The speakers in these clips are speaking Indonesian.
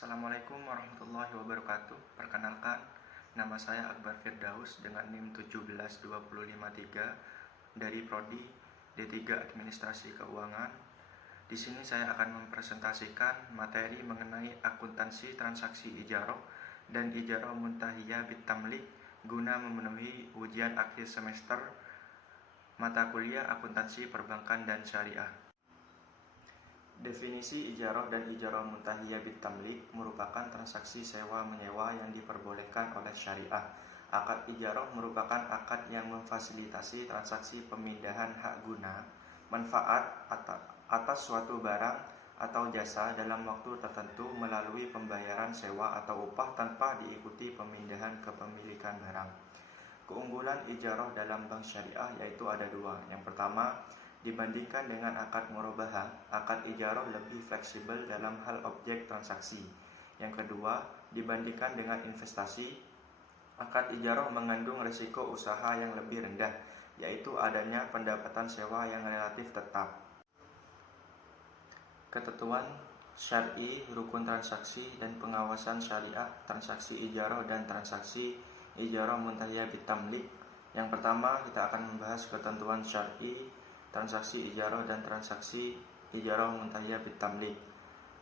Assalamualaikum warahmatullahi wabarakatuh. Perkenalkan, nama saya Akbar Firdaus dengan NIM 17253 dari Prodi D3 Administrasi Keuangan. Di sini saya akan mempresentasikan materi mengenai akuntansi transaksi ijarah dan ijarah muntahiyah bitamlik guna memenuhi ujian akhir semester mata kuliah akuntansi perbankan dan syariah. Definisi ijarah dan ijarah muntahiyah bitamlik merupakan transaksi sewa-menyewa yang diperbolehkan oleh syariah. Akad ijarah merupakan akad yang memfasilitasi transaksi pemindahan hak guna, manfaat atas suatu barang atau jasa dalam waktu tertentu melalui pembayaran sewa atau upah tanpa diikuti pemindahan kepemilikan barang. Keunggulan ijarah dalam bank syariah yaitu ada dua. Yang pertama, dibandingkan dengan akad murabahah, akad ijarah lebih fleksibel dalam hal objek transaksi. Yang kedua, dibandingkan dengan investasi, akad ijarah mengandung risiko usaha yang lebih rendah, yaitu adanya pendapatan sewa yang relatif tetap. Ketentuan syar'i, rukun transaksi, dan pengawasan syariah, transaksi ijarah dan transaksi ijarah muntahiyah bitamlik. Yang pertama, kita akan membahas ketentuan syar'i, transaksi ijarah dan transaksi ijarah muntahiyah bitamlik.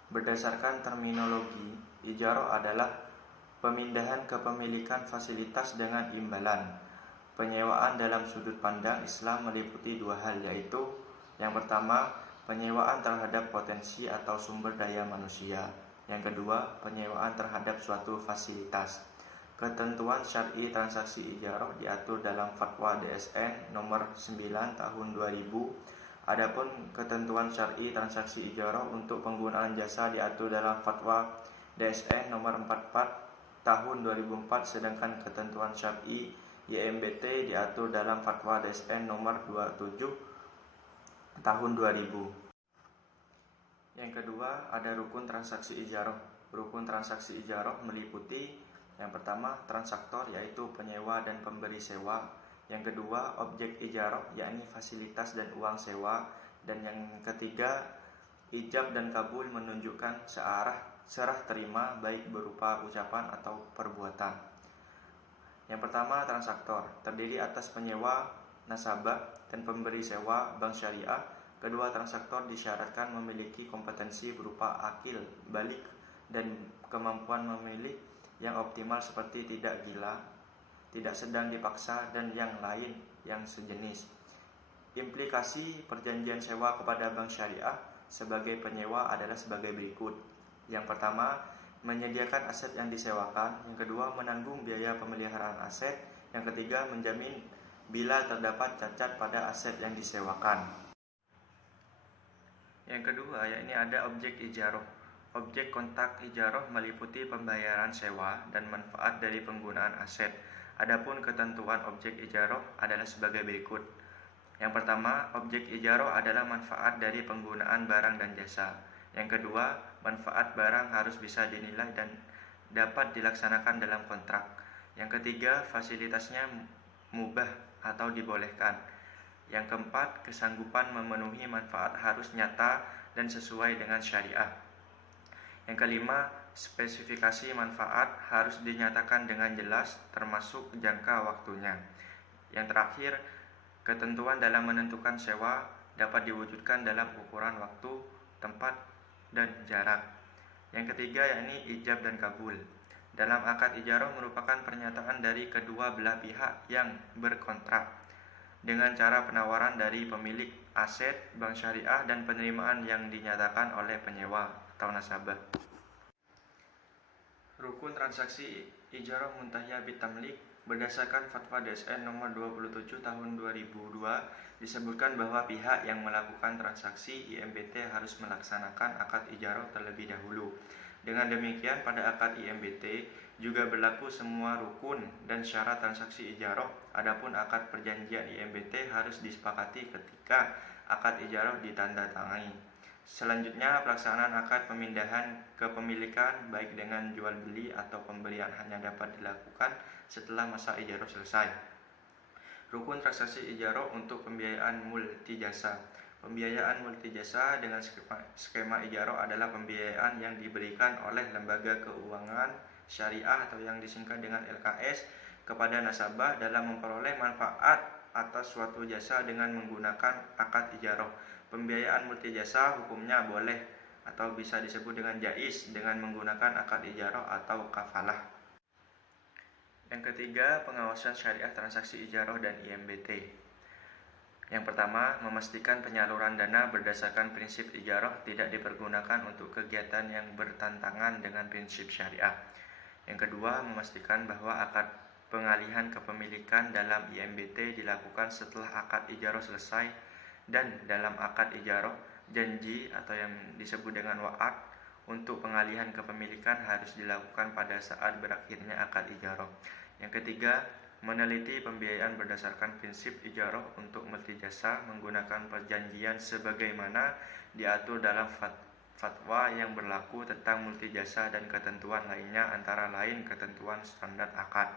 Berdasarkan terminologi, ijarah adalah pemindahan kepemilikan fasilitas dengan imbalan. Penyewaan dalam sudut pandang Islam meliputi dua hal, yaitu yang pertama, penyewaan terhadap potensi atau sumber daya manusia. Yang kedua, penyewaan terhadap suatu fasilitas. Ketentuan syar'i transaksi ijarah diatur dalam Fatwa DSN nomor 9 tahun 2000. Adapun ketentuan syar'i transaksi ijarah untuk penggunaan jasa diatur dalam Fatwa DSN nomor 44 tahun 2004, sedangkan ketentuan syar'i YMBT diatur dalam Fatwa DSN nomor 27 tahun 2000. Yang kedua, ada rukun transaksi ijarah. Rukun transaksi ijarah meliputi yang pertama, transaktor, yaitu penyewa dan pemberi sewa. Yang kedua, objek ijarah, yakni fasilitas dan uang sewa. Dan yang ketiga, ijab dan kabul menunjukkan serah terima baik berupa ucapan atau perbuatan. Yang pertama, transaktor, terdiri atas penyewa, nasabah, dan pemberi sewa bank syariah. Kedua transaktor disyaratkan memiliki kompetensi berupa akil, balik, dan kemampuan memilih yang optimal seperti tidak gila, tidak sedang dipaksa, dan yang lain yang sejenis. Implikasi perjanjian sewa kepada bank syariah sebagai penyewa adalah sebagai berikut. Yang pertama, menyediakan aset yang disewakan. Yang kedua, menanggung biaya pemeliharaan aset. Yang ketiga, menjamin bila terdapat cacat pada aset yang disewakan. Yang kedua, yakni ada objek ijarah. Objek kontak ijarah meliputi pembayaran sewa dan manfaat dari penggunaan aset. Adapun ketentuan objek ijarah adalah sebagai berikut. Yang pertama, objek ijarah adalah manfaat dari penggunaan barang dan jasa. Yang kedua, manfaat barang harus bisa dinilai dan dapat dilaksanakan dalam kontrak. Yang ketiga, fasilitasnya mubah atau dibolehkan. Yang keempat, kesanggupan memenuhi manfaat harus nyata dan sesuai dengan syariah. Yang kelima, spesifikasi manfaat harus dinyatakan dengan jelas termasuk jangka waktunya. Yang terakhir, ketentuan dalam menentukan sewa dapat diwujudkan dalam ukuran waktu, tempat, dan jarak. Yang ketiga yakni ijab dan kabul. Dalam akad ijarah merupakan pernyataan dari kedua belah pihak yang berkontrak dengan cara penawaran dari pemilik aset bank syariah dan penerimaan yang dinyatakan oleh penyewa atau nasabah. Rukun transaksi ijarah muntahiyah bitamlik berdasarkan Fatwa DSN nomor 27 tahun 2002 disebutkan bahwa pihak yang melakukan transaksi IMBT harus melaksanakan akad ijarah terlebih dahulu. Dengan demikian, pada akad IMBT juga berlaku semua rukun dan syarat transaksi ijarah. Adapun akad perjanjian IMBT harus disepakati ketika akad ijarah ditandatangani. Selanjutnya, pelaksanaan akad pemindahan kepemilikan baik dengan jual beli atau pembelian hanya dapat dilakukan setelah masa ijarah selesai. Rukun transaksi ijarah untuk pembiayaan multi jasa. Pembiayaan multijasa dengan skema ijarah adalah pembiayaan yang diberikan oleh lembaga keuangan syariah atau yang disingkat dengan LKS kepada nasabah dalam memperoleh manfaat atas suatu jasa dengan menggunakan akad ijarah. Pembiayaan multijasa hukumnya boleh atau bisa disebut dengan jaiz dengan menggunakan akad ijarah atau kafalah. Yang ketiga, pengawasan syariah transaksi ijarah dan IMBT. Yang pertama, memastikan penyaluran dana berdasarkan prinsip ijarah tidak dipergunakan untuk kegiatan yang bertentangan dengan prinsip syariah. Yang kedua, memastikan bahwa akad pengalihan kepemilikan dalam IMBT dilakukan setelah akad ijarah selesai dan dalam akad ijarah, janji atau yang disebut dengan wa'ad untuk pengalihan kepemilikan harus dilakukan pada saat berakhirnya akad ijarah. Yang ketiga, meneliti pembiayaan berdasarkan prinsip ijarah untuk multijasa menggunakan perjanjian sebagaimana diatur dalam fatwa yang berlaku tentang multijasa dan ketentuan lainnya, antara lain ketentuan standar akad.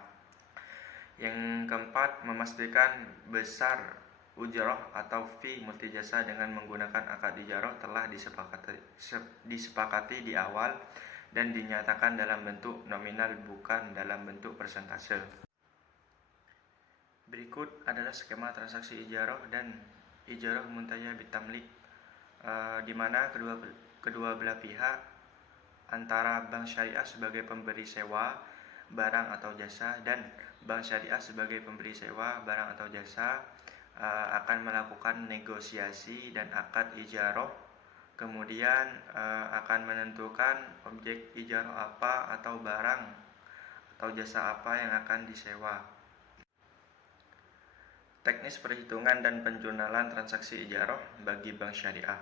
Yang keempat, memastikan besar ujrah atau fee multijasa dengan menggunakan akad ijarah telah disepakati di awal dan dinyatakan dalam bentuk nominal bukan dalam bentuk persentase. Berikut adalah skema transaksi ijarah dan ijarah muntahiyah bitamlik, di mana kedua belah pihak antara bank syariah sebagai pemberi sewa barang atau jasa dan bank syariah sebagai pemberi sewa barang atau jasa akan melakukan negosiasi dan akad ijarah, kemudian akan menentukan objek ijarah apa atau barang atau jasa apa yang akan disewa. Teknis perhitungan dan penjurnalan transaksi ijarah bagi bank syariah.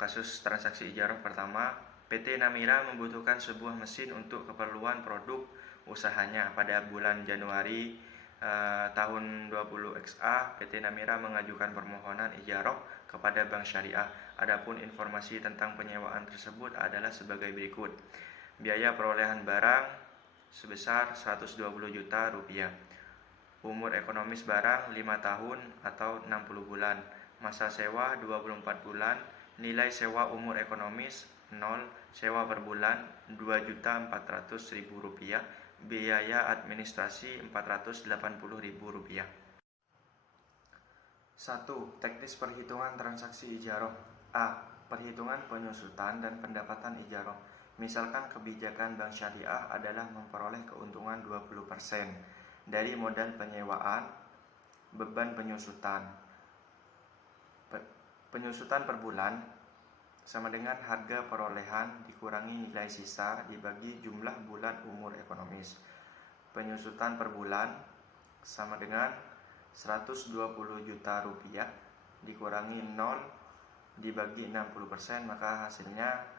Kasus transaksi ijarah pertama, PT Namira membutuhkan sebuah mesin untuk keperluan produk usahanya. Pada bulan Januari tahun 20XA, PT Namira mengajukan permohonan ijarah kepada bank syariah. Adapun informasi tentang penyewaan tersebut adalah sebagai berikut. Biaya perolehan barang sebesar 120 juta rupiah. Umur ekonomis barang 5 tahun atau 60 bulan. Masa sewa 24 bulan. Nilai sewa umur ekonomis 0. Sewa per bulan 2.400.000 rupiah. Biaya administrasi 480.000 rupiah. 1. Teknis perhitungan transaksi ijarah. A. Perhitungan penyusutan dan pendapatan ijarah. Misalkan kebijakan bank syariah adalah memperoleh keuntungan 20% dari modal penyewaan beban penyusutan. Penyusutan per bulan sama dengan harga perolehan dikurangi nilai sisa dibagi jumlah bulan umur ekonomis. Penyusutan per bulan sama dengan 120 juta rupiah dikurangi 0 dibagi 60%, maka hasilnya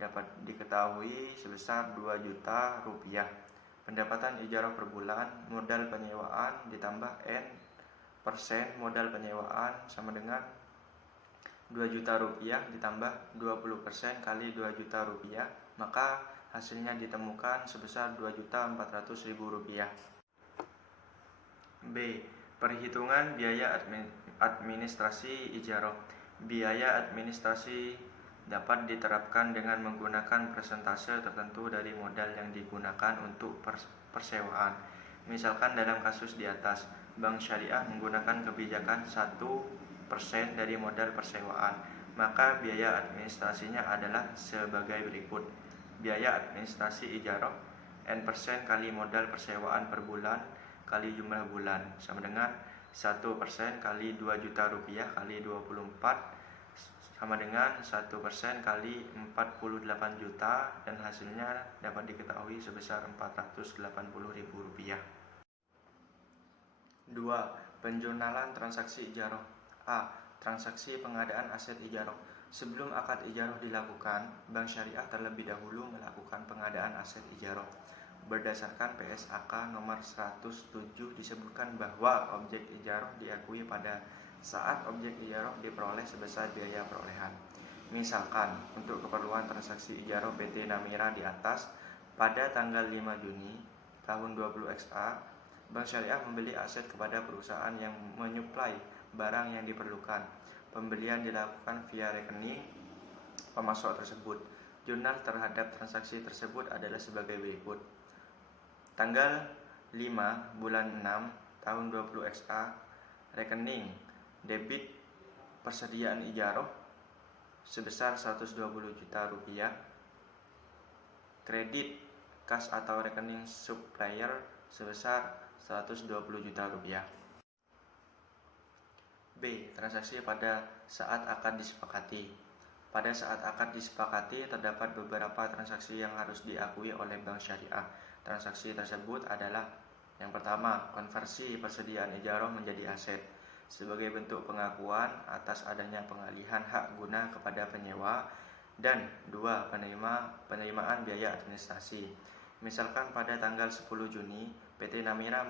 dapat diketahui sebesar 2 juta rupiah. Pendapatan ijarah per bulan, modal penyewaan ditambah N persen modal penyewaan sama dengan 2 juta rupiah ditambah 20% kali 2 juta rupiah, maka hasilnya ditemukan sebesar 2.400.000 rupiah. B. Perhitungan biaya administrasi ijarah. Biaya administrasi dapat diterapkan dengan menggunakan persentase tertentu dari modal yang digunakan untuk persewaan. Misalkan dalam kasus di atas, bank syariah menggunakan kebijakan 1% dari modal persewaan, maka biaya administrasinya adalah sebagai berikut. Biaya administrasi ijarah N% kali modal persewaan per bulan kali jumlah bulan sama dengan 1% kali 2 juta rupiah kali 24 sama dengan 1% kali 48 juta dan hasilnya dapat diketahui sebesar 480.000 rupiah. 2. Penjurnalan transaksi ijarah. A. Transaksi pengadaan aset ijarah. Sebelum akad ijarah dilakukan, bank syariah terlebih dahulu melakukan pengadaan aset ijarah. Berdasarkan PSAK nomor 107 disebutkan bahwa objek ijarah diakui pada saat objek ijarah diperoleh sebesar biaya perolehan. Misalkan, untuk keperluan transaksi ijarah PT Namira di atas, pada tanggal 5 Juni tahun 20XA, Bank Syariah membeli aset kepada perusahaan yang menyuplai barang yang diperlukan. Pembelian dilakukan via rekening pemasok tersebut. Jurnal terhadap transaksi tersebut adalah sebagai berikut. Tanggal 5 bulan 6 tahun 20 XA, rekening debit persediaan ijaroh sebesar 120 juta rupiah, kredit kas atau rekening supplier sebesar 120 juta rupiah. B. Transaksi pada saat akad disepakati. Pada saat akad disepakati, terdapat beberapa transaksi yang harus diakui oleh bank syariah. Transaksi tersebut adalah: yang pertama, konversi persediaan ijaroh menjadi aset sebagai bentuk pengakuan atas adanya pengalihan hak guna kepada penyewa, dan dua, penerimaan biaya administrasi. Misalkan pada tanggal 10 Juni, PT Namira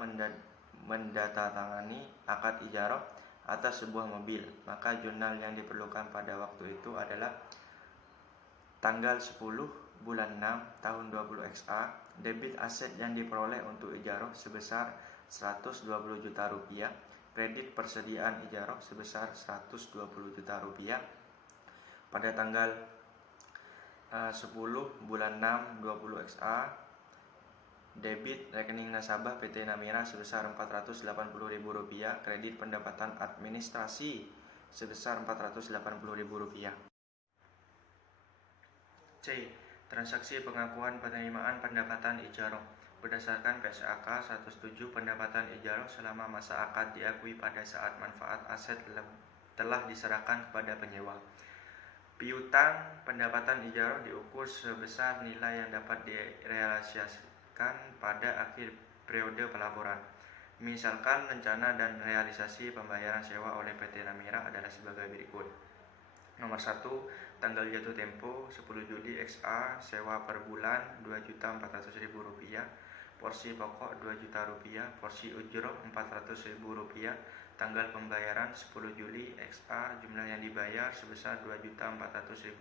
mendatangani akad ijaroh atas sebuah mobil, maka jurnal yang diperlukan pada waktu itu adalah tanggal 10 bulan 6 tahun 20 XA, debit aset yang diperoleh untuk ijaroh sebesar 120 juta rupiah, kredit persediaan ijaroh sebesar 120 juta rupiah. Pada tanggal 10 bulan 6 20 XA, debit rekening nasabah PT Namira sebesar Rp480.000, kredit pendapatan administrasi sebesar Rp480.000. C. Transaksi pengakuan penerimaan pendapatan ijaroh. Berdasarkan PSAK 107, pendapatan ijaroh selama masa akad diakui pada saat manfaat aset telah diserahkan kepada penyewa. Piutang pendapatan ijaroh diukur sebesar nilai yang dapat direalisasikan pada akhir periode pelaporan. Misalkan rencana dan realisasi pembayaran sewa oleh PT Namira adalah sebagai berikut. Nomor 1, tanggal jatuh tempo 10 Juli XA, sewa per bulan Rp2.400.000, porsi pokok Rp2 juta, porsi ujroh Rp400.000, tanggal pembayaran 10 Juli XA, jumlah yang dibayar sebesar Rp2.400.000.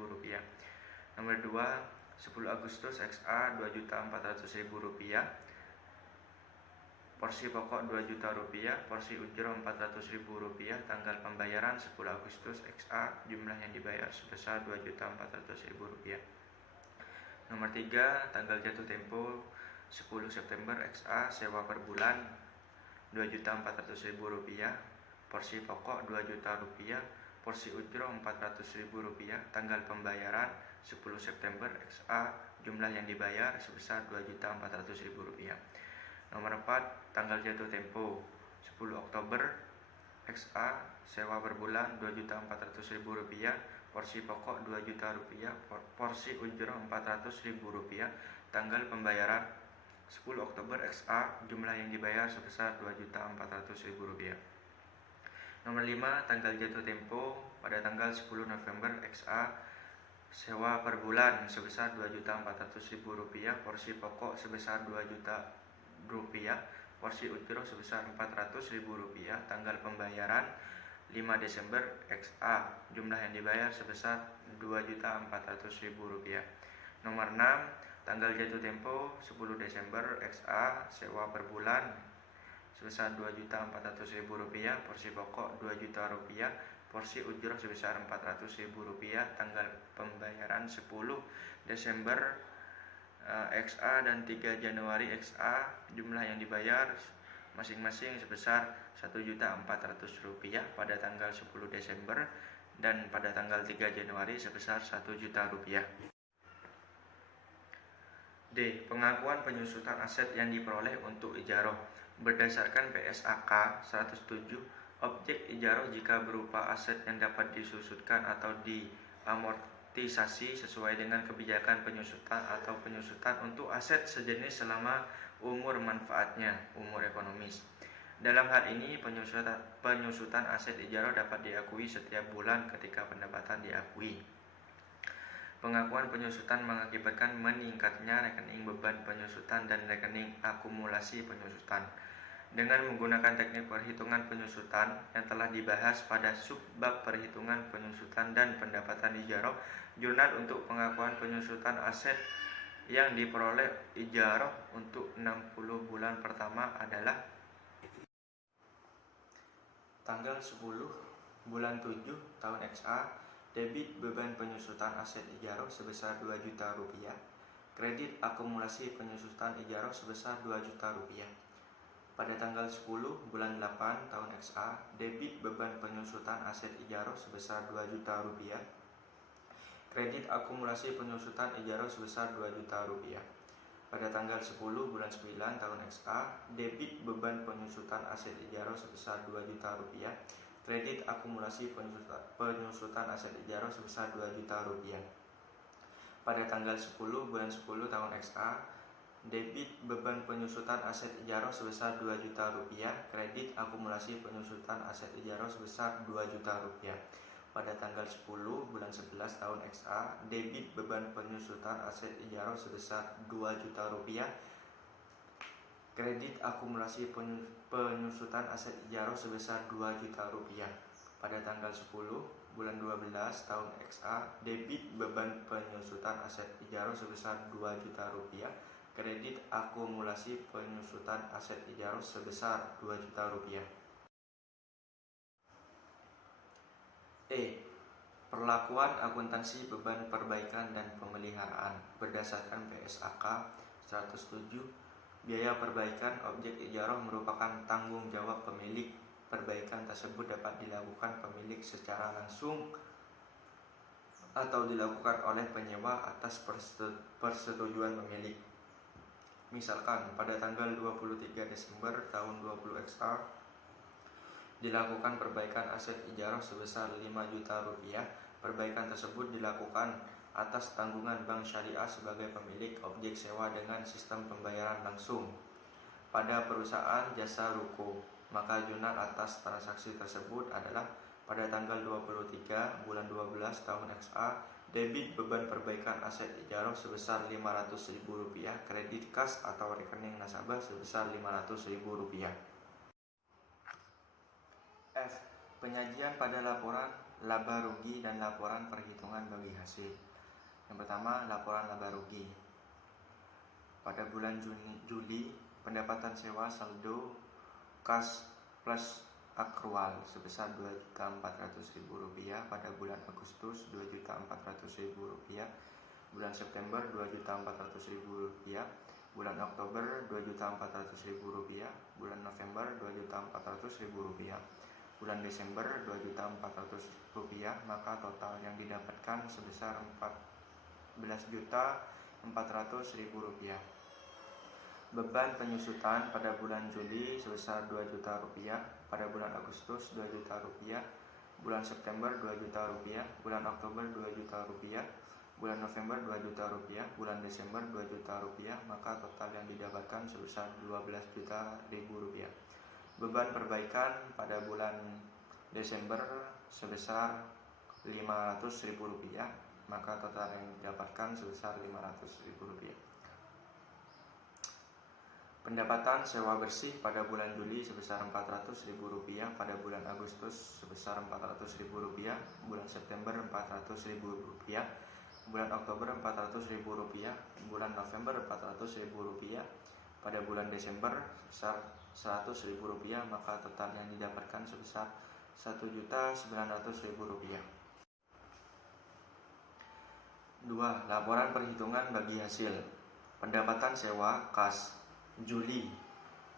Nomor 2, 10 Agustus XA, Rp2.400.000, porsi pokok Rp2 juta, porsi ujroh Rp400.000, tanggal pembayaran 10 Agustus XA, jumlah yang dibayar sebesar Rp2.400.000. Nomor 3, tanggal jatuh tempo 10 September XA, sewa per bulan Rp2.400.000, porsi pokok Rp2 juta, porsi ujroh Rp400.000, tanggal pembayaran 10 September XA, jumlah yang dibayar sebesar Rp2.400.000. Nomor 4, tanggal jatuh tempo 10 Oktober XA, sewa per bulan Rp2.400.000, porsi pokok Rp2 juta, porsi ujroh Rp400.000, tanggal pembayaran 10 Oktober XA, jumlah yang dibayar sebesar Rp2.400.000. Nomor 5, tanggal jatuh tempo pada tanggal 10 November XA, sewa per bulan sebesar Rp2.400.000, porsi pokok sebesar Rp2 juta, porsi ujroh sebesar Rp400.000, tanggal pembayaran 5 Desember XA, jumlah yang dibayar sebesar Rp2.400.000. Nomor 6, tanggal jatuh tempo 10 Desember XA, sewa per bulan sebesar Rp2.400.000, porsi pokok Rp2 juta, porsi ujroh sebesar Rp400.000, tanggal pembayaran 10 Desember XA dan 3 Januari XA, jumlah yang dibayar masing-masing sebesar Rp1.400.000 pada tanggal 10 Desember dan pada tanggal 3 Januari sebesar Rp1 juta. D. Pengakuan penyusutan aset yang diperoleh untuk ijaroh. Berdasarkan PSAK 107, objek ijaroh jika berupa aset yang dapat disusutkan atau diamortisasi sesuai dengan kebijakan penyusutan atau penyusutan untuk aset sejenis selama umur manfaatnya, umur ekonomis. Dalam hal ini, penyusutan aset ijaroh dapat diakui setiap bulan ketika pendapatan diakui. Pengakuan penyusutan mengakibatkan meningkatnya rekening beban penyusutan dan rekening akumulasi penyusutan. Dengan menggunakan teknik perhitungan penyusutan yang telah dibahas pada subbab perhitungan penyusutan dan pendapatan ijaroh, jurnal untuk pengakuan penyusutan aset yang diperoleh ijaroh untuk 60 bulan pertama adalah tanggal 10 Bulan 7 tahun XA, debit beban penyusutan aset ijarah sebesar 2 juta rupiah. Kredit akumulasi penyusutan ijarah sebesar 2 juta rupiah. Pada tanggal 10 bulan 8 tahun XA, debit beban penyusutan aset ijarah sebesar 2 juta rupiah. Kredit akumulasi penyusutan ijarah sebesar 2 juta rupiah. Pada tanggal 10 bulan 9 tahun XA, debit beban penyusutan aset ijarah sebesar 2 juta rupiah. Kredit akumulasi penyusutan aset ijarah sebesar 2 juta rupiah. Pada tanggal 10 bulan 10 tahun XA, debit beban penyusutan aset ijarah sebesar 2 juta rupiah. Kredit akumulasi penyusutan aset ijarah sebesar 2 juta rupiah. Pada tanggal 10 bulan 11 tahun XA, debit beban penyusutan aset ijarah sebesar 2 juta rupiah. Kredit akumulasi penyusutan aset ijarah sebesar 2 juta rupiah. Pada tanggal 10 bulan 12 tahun XA, debit beban penyusutan aset ijarah sebesar 2 juta rupiah. Kredit akumulasi penyusutan aset ijarah sebesar 2 juta rupiah. Perlakuan akuntansi beban perbaikan dan pemeliharaan berdasarkan PSAK 107. Biaya perbaikan objek ijarah merupakan tanggung jawab pemilik. Perbaikan tersebut dapat dilakukan pemilik secara langsung atau dilakukan oleh penyewa atas persetujuan pemilik. Misalkan pada tanggal 23 Desember tahun 20 XA dilakukan perbaikan aset ijarah sebesar 5 juta rupiah. Perbaikan tersebut dilakukan atas tanggungan Bank Syariah sebagai pemilik objek sewa dengan sistem pembayaran langsung pada perusahaan jasa ruko. Maka jurnal atas transaksi tersebut adalah pada tanggal 23 bulan 12 tahun XA, debit beban perbaikan aset ijarah sebesar 500.000 rupiah, kredit kas atau rekening nasabah sebesar 500.000 rupiah. F. Penyajian pada laporan laba rugi dan laporan perhitungan bagi hasil. Yang pertama, laporan laba rugi. Pada bulan Juli, pendapatan sewa saldo kas plus akrual sebesar 2.400.000 rupiah. Pada bulan Agustus 2.400.000 rupiah. Bulan September 2.400.000 rupiah. Bulan Oktober 2.400.000 rupiah. Bulan November 2.400.000 rupiah. Bulan Desember 2.400.000 rupiah, maka total yang didapatkan sebesar 14.400.000 rupiah. Beban penyusutan pada bulan Juli sebesar 2 juta rupiah, pada bulan Agustus 2 juta rupiah, bulan September 2 juta rupiah, bulan Oktober 2 juta rupiah, bulan November 2 juta rupiah, bulan Desember 2 juta rupiah, maka total yang didapatkan sebesar 12 juta rupiah. Beban perbaikan pada bulan Desember sebesar 500.000 rupiah, maka total yang didapatkan sebesar 500.000 rupiah. Pendapatan sewa bersih pada bulan Juli sebesar 400.000 rupiah, pada bulan Agustus sebesar 400.000 rupiah, bulan September 400.000 rupiah, bulan Oktober 400.000 rupiah, bulan November 400.000 rupiah, pada bulan Desember sebesar 100.000 rupiah, maka total yang didapatkan sebesar 1.900.000 rupiah. 2. Laporan perhitungan bagi hasil. Pendapatan sewa kas Juli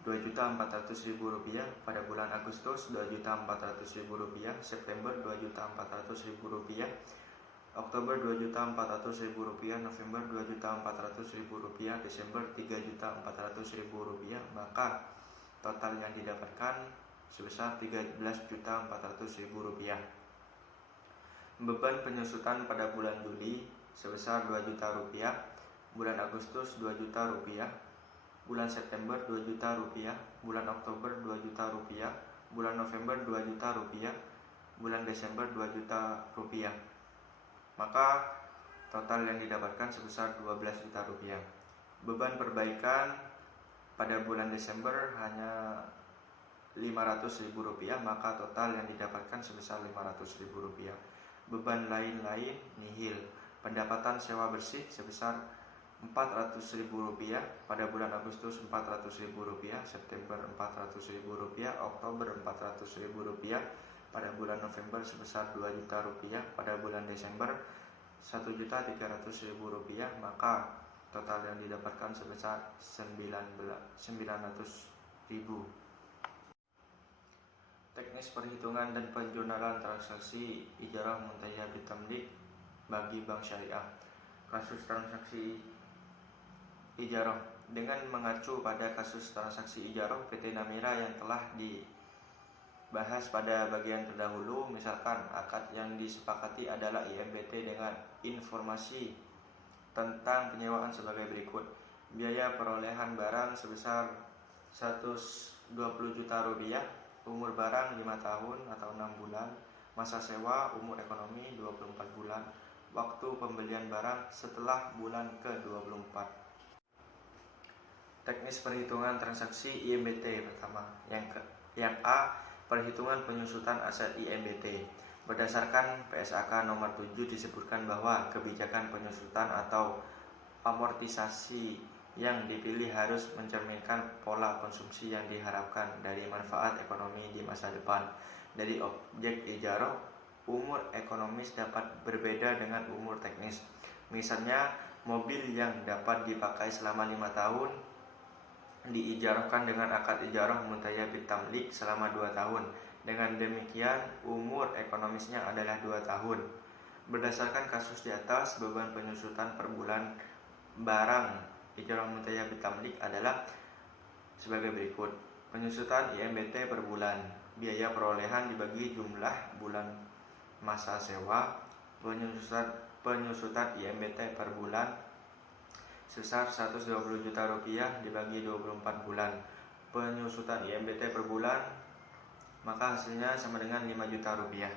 2.400.000 rupiah, pada bulan Agustus 2.400.000 rupiah, September 2.400.000 rupiah, Oktober 2.400.000 rupiah, November 2.400.000 rupiah, Desember 3.400.000 rupiah, maka total yang didapatkan sebesar 13.400.000 rupiah. Beban penyusutan pada bulan Juli sebesar 2 juta rupiah, bulan Agustus 2 juta rupiah, bulan September 2 juta rupiah, bulan Oktober 2 juta rupiah, bulan November 2 juta rupiah, bulan Desember 2 juta rupiah. Maka total yang didapatkan sebesar 12 juta rupiah. Beban perbaikan pada bulan Desember hanya 500.000 rupiah, maka total yang didapatkan sebesar 500.000 rupiah. Beban lain-lain nihil. Pendapatan sewa bersih sebesar 400.000 rupiah, pada bulan Agustus 400.000 rupiah, September 400.000 rupiah, Oktober 400.000 rupiah, pada bulan November sebesar 2 juta rupiah, pada bulan Desember 1.300.000 rupiah, maka total yang didapatkan sebesar 900.000. Teknis perhitungan dan penjualan transaksi ijarah muntahiyah bitamlik bagi bank syariah. Kasus transaksi ijarah. Dengan mengacu pada kasus transaksi ijarah PT Namira yang telah dibahas pada bagian terdahulu, misalkan akad yang disepakati adalah IMBT dengan informasi tentang penyewaan sebagai berikut. Biaya perolehan barang sebesar 120 juta rupiah, umur barang 5 tahun atau 6 bulan, masa sewa umur ekonomi 24 bulan, waktu pembelian barang setelah bulan ke-24. Teknis perhitungan transaksi IMBT pertama. Yang A, perhitungan penyusutan aset IMBT. Berdasarkan PSAK nomor 7 disebutkan bahwa kebijakan penyusutan atau amortisasi yang dipilih harus mencerminkan pola konsumsi yang diharapkan dari manfaat ekonomi di masa depan. Dari objek ijarah, umur ekonomis dapat berbeda dengan umur teknis. Misalnya, mobil yang dapat dipakai selama 5 tahun diijarahkan dengan akad ijarah muntahiyah bitamlik selama 2 tahun. Dengan demikian, umur ekonomisnya adalah 2 tahun. Berdasarkan kasus di atas, beban penyusutan per bulan barang ijarah muntahiyah bitamlik adalah sebagai berikut. Penyusutan IMBT per bulan, biaya perolehan dibagi jumlah bulan masa sewa. Penyusutan IMBT per bulan sebesar 120 juta rupiah dibagi 24 bulan. Penyusutan IMBT per bulan, maka hasilnya sama dengan 5 juta rupiah.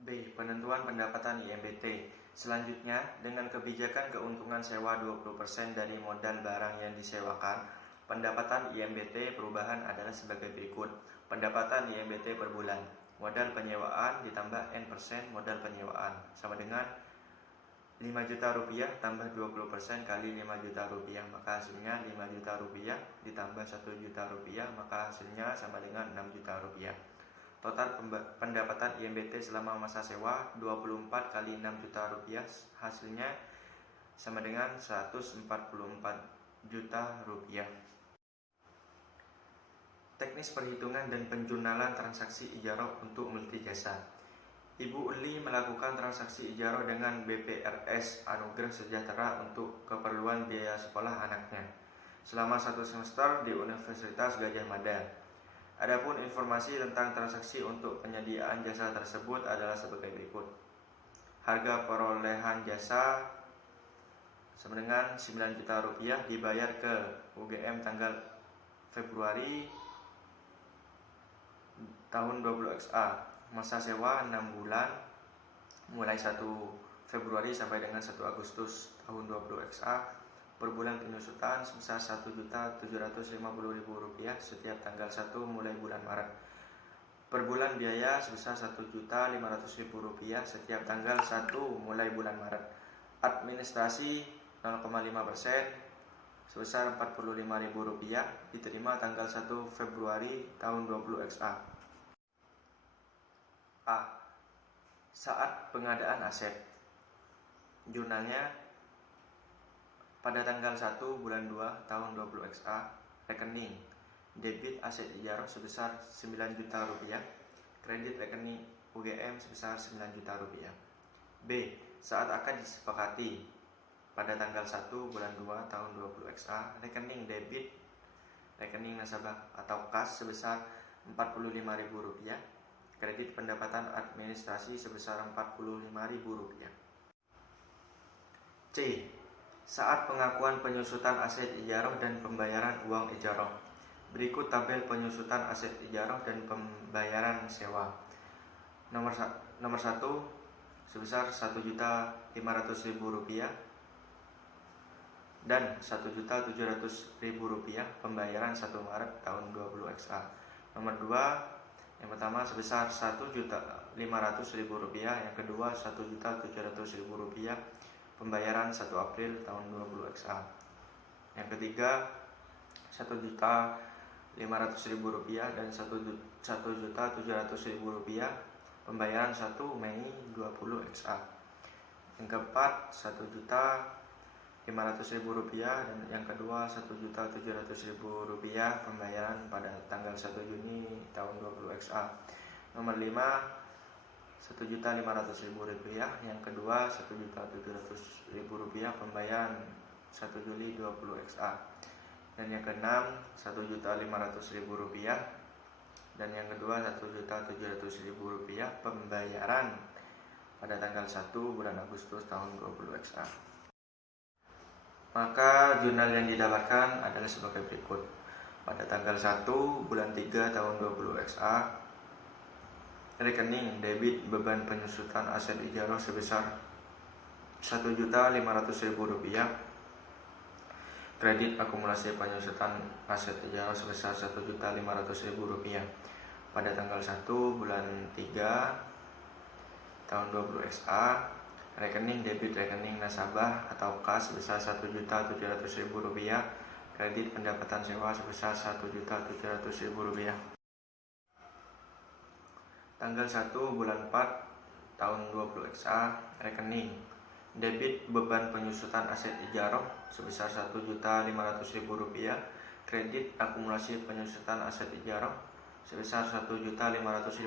B. Penentuan pendapatan IMBT. Selanjutnya, dengan kebijakan keuntungan sewa 20% dari modal barang yang disewakan, pendapatan IMBT perubahan adalah sebagai berikut. Pendapatan IMBT per bulan, modal penyewaan ditambah N% modal penyewaan, sama dengan 5 juta rupiah tambah 20% kali 5 juta rupiah, maka hasilnya 5 juta rupiah ditambah 1 juta rupiah, maka hasilnya sama dengan 6 juta rupiah. Total pendapatan IMBT selama masa sewa 24 kali 6 juta rupiah, hasilnya sama dengan 144 juta rupiah. Teknis perhitungan dan penjualan transaksi ijarah untuk multi jasa. Ibu Uli melakukan transaksi ijarah dengan BPRS Anugerah Sejahtera untuk keperluan biaya sekolah anaknya selama 1 semester di Universitas Gadjah Mada. Adapun informasi tentang transaksi untuk penyediaan jasa tersebut adalah sebagai berikut. Harga perolehan jasa sama dengan 9 juta rupiah dibayar ke UGM tanggal Februari tahun 20XA. Masa sewa 6 bulan mulai 1 Februari sampai dengan 1 Agustus tahun 20XA. Per bulan penyusutan sebesar 1.750.000 rupiah setiap tanggal 1 mulai bulan Maret. Per bulan biaya sebesar 1.500.000 rupiah setiap tanggal 1 mulai bulan Maret. Administrasi 0,5% sebesar 45.000 rupiah diterima tanggal 1 Februari tahun 20XA. A. Saat pengadaan aset. Jurnalnya pada tanggal 1 bulan 2 tahun 20XA, rekening debit aset ijarah sebesar 9 juta rupiah, kredit rekening UGM sebesar 9 juta rupiah. B. Saat akad disepakati pada tanggal 1 bulan 2 tahun 20XA, rekening debit rekening nasabah atau kas sebesar 45.000 rupiah, kredit pendapatan administrasi sebesar 45.000 rupiah. C. Saat pengakuan penyusutan aset ijarah dan pembayaran uang ijarah. Berikut tabel penyusutan aset ijarah dan pembayaran sewa. Nomor 1 sebesar 1.500.000 rupiah dan 1.700.000 rupiah pembayaran 1 Maret tahun 20XA. Nomor 2 yang pertama sebesar 1.500.000 rupiah, yang kedua 1.700.000 rupiah pembayaran 1 April tahun 20XA. Yang ketiga 1.500.000 Rp500.000 dan Rp1.700.000 pembayaran 1 Mei 20 XA. Yang keempat Rp1.500.000 dan yang kedua Rp1.700.000 pembayaran pada tanggal 1 Juni tahun 20 XA. Nomor 5 Rp1.500.000, yang kedua Rp1.700.000 pembayaran 1 Juli 20 XA. Dan yang keenam Rp1.500.000 dan yang kedua Rp1.700.000 pembayaran pada tanggal 1 bulan Agustus tahun 20 XA. Maka jurnal yang didapatkan adalah sebagai berikut. Pada tanggal 1 bulan 3 tahun 20 XA, rekening debit beban penyusutan aset ijarah sebesar Rp1.500.000, kredit akumulasi penyusutan aset ijarah sebesar Rp1.500.000. Pada tanggal 1 bulan 3 tahun 20 XA, rekening debit rekening nasabah atau kas sebesar Rp1.700.000, kredit pendapatan sewa sebesar Rp1.700.000. Tanggal 1 bulan 4 tahun 20 XA, rekening debit beban penyusutan aset ijarah sebesar Rp1.500.000, kredit akumulasi penyusutan aset ijarah sebesar Rp1.500.000.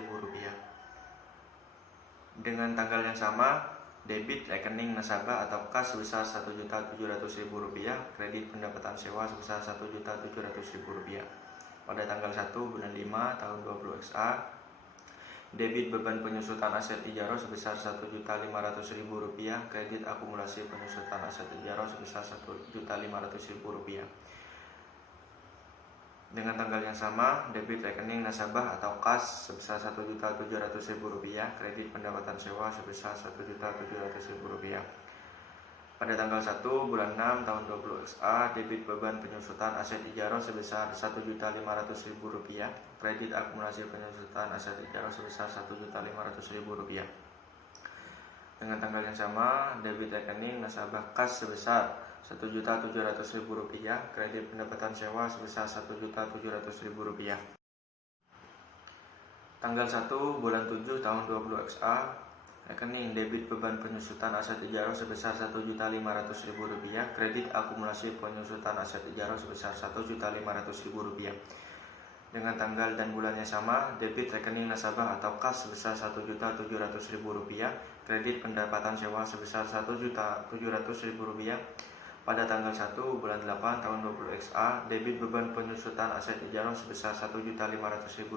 Dengan tanggal yang sama, debit rekening nasabah atau kas sebesar Rp1.700.000, kredit pendapatan sewa sebesar Rp1.700.000. Pada tanggal 1 bulan 5 tahun 20 XA, debit beban penyusutan aset ijarah sebesar Rp1.500.000, kredit akumulasi penyusutan aset ijarah sebesar Rp1.500.000. Dengan tanggal yang sama, debit rekening nasabah atau kas sebesar Rp1.700.000, kredit pendapatan sewa sebesar Rp1.700.000. Pada tanggal 1 bulan 6 tahun 20 XA, debit beban penyusutan aset ijarah sebesar Rp1.500.000, kredit akumulasi penyusutan aset ijarah sebesar Rp1.500.000. Dengan tanggal yang sama, debit rekening nasabah kas sebesar Rp1.700.000, kredit pendapatan sewa sebesar Rp1.700.000. Tanggal 1 bulan 7 tahun 20 XA, rekening debit beban penyusutan aset ijarah sebesar Rp1.500.000, kredit akumulasi penyusutan aset ijarah sebesar Rp1.500.000. Dengan tanggal dan bulan yang sama, debit rekening nasabah atau kas sebesar Rp1.700.000, kredit pendapatan sewa sebesar Rp1.700.000. Pada tanggal 1 bulan 8 tahun 20 XA, debit beban penyusutan aset ijarah sebesar Rp1.500.000,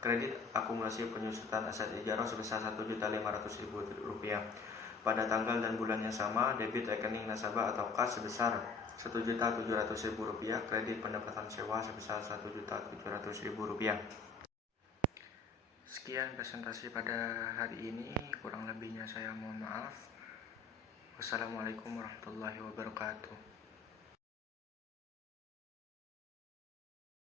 kredit akumulasi penyusutan aset ijarah sebesar Rp1.500.000. Pada tanggal dan bulan yang sama, debit rekening nasabah atau kas sebesar Rp1.700.000, kredit pendapatan sewa sebesar Rp1.700.000. Sekian presentasi pada hari ini, kurang lebihnya saya mohon maaf. Wassalamualaikum warahmatullahi wabarakatuh.